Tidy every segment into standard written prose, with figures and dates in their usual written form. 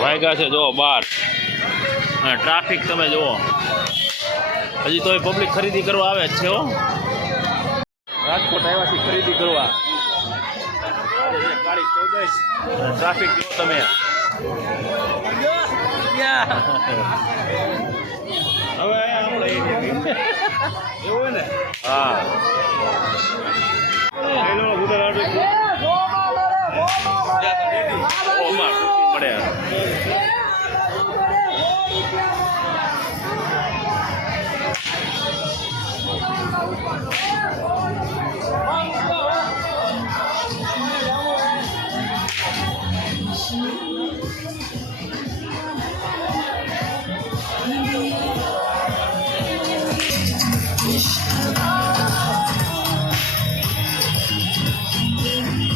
વાગ્યા છે જો 12 અને ટ્રાફિક તમે જુઓ હજી તો પબ્લિક ખરીદી કરવા આવે જ છે હો રાજકોટ આવ્યા છે ખરીદી કરવા કાળી 14 ટ્રાફિક જુઓ તમે હવે એવું ને હા મળે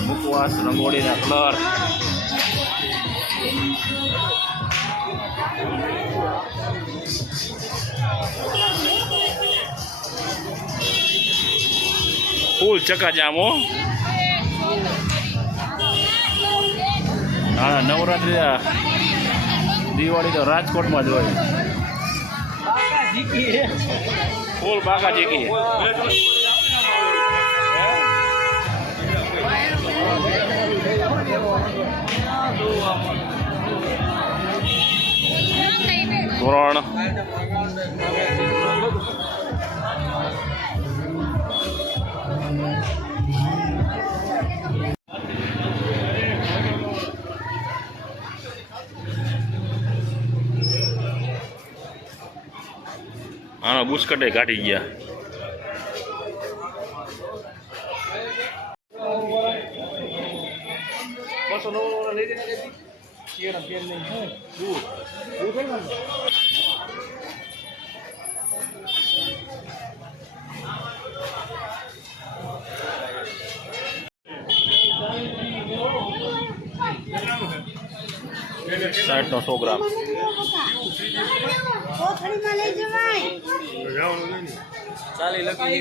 મુકવાસ રંગોળીના કલર ફૂલ ચકાજામ હો હા નવરાત્રી દિવાળી તો રાજકોટમાં જ હોય ફૂલ બાકા જીકી ધોરણ આનો બુસ્કટે કાઢી ગયા સાઠ નો 100 ગ્રામ ચાલી લખી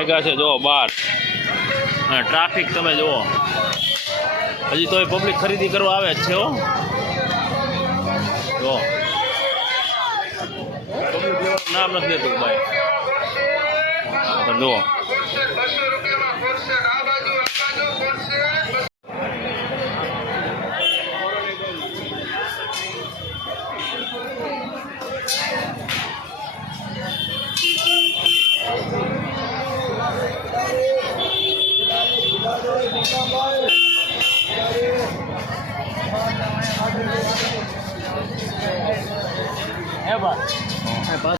વાગ્યા છે જો 12 અને ટ્રાફિક તમે જુઓ હજી તોય પબ્લિક ખરીદી કરવા આવે જ છે હો જો પબ્લિક લેવાનું નામ નથી લેતું ભાઈ જુઓ